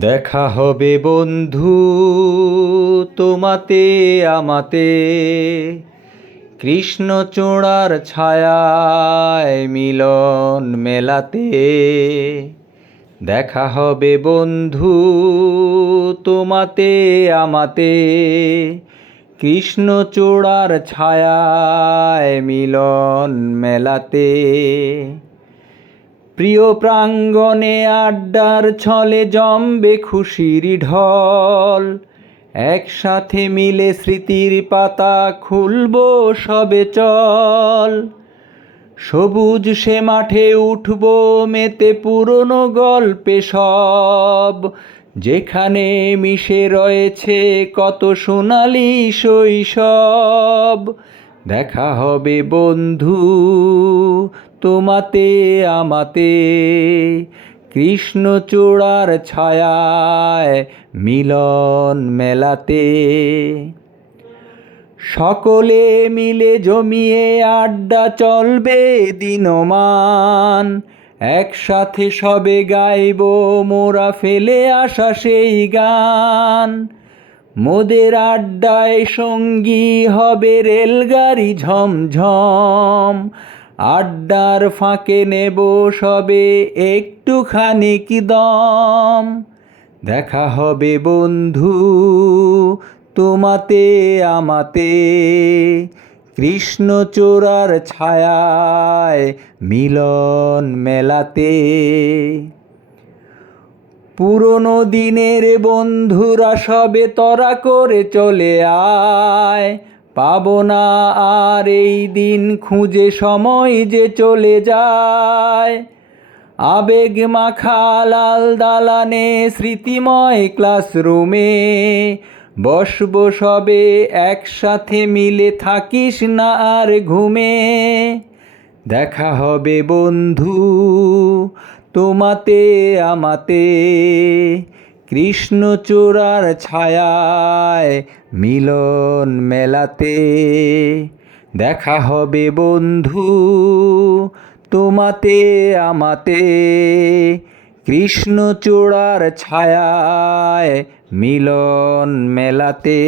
দেখা হবে বন্ধু তোমাতে আমাতে, কৃষ্ণচূড়ার ছায়ায় মিলন মেলাতে। দেখা হবে বন্ধু তোমাতে আমাতে, কৃষ্ণচূড়ার ছায়ায় মিলন মেলাতে। প্রিয় প্রাঙ্গণে আড্ডার ছলে জমবে খুশির ঢল, একসাথে মিলে স্মৃতির পাতা খুলব সবে চল। সবুজ সে মাঠে উঠব মেতে পুরনো গল্পে সব, যেখানে মিশে রয়েছে কত সোনালি শৈশব। দেখা হবে বন্ধু তোমাতে আমাতে, কৃষ্ণচূড়ার ছায়ায় মিলন মেলাতে। সকলে মিলে জমিয়ে আড্ডা চলবে দিনমান, একসাথে সবে গাইব মোরা ফেলে আসা সেই গান। মোদের আড্ডায় সঙ্গী হবে রেলগাড়ি ঝমঝম, আড্ডার ফাঁকে নেব সবে একটুখানি কি দম। দেখা হবে বন্ধু তোমাতে আমাতে, কৃষ্ণচূড়ার ছায়ায় মিলন মেলাতে। পুরনো দিনের বন্ধুরা সবে তরা করে চলে আয়, পাবো না আর এই দিন খুঁজে সময় যে চলে যায়। আবেগ মাখা লাল দালানে স্মৃতিময় ক্লাসরুমে, বসবো সবে একসাথে মিলে থাকিস না আর ঘুমে। দেখা হবে বন্ধু তোমাতে আমাতে, কৃষ্ণচূড়ার ছায়ায় মিলন মেলাতে। দেখা হবে বন্ধু তোমাতে আমাতে, কৃষ্ণচূড়ার ছায়ায় মিলন মেলাতে।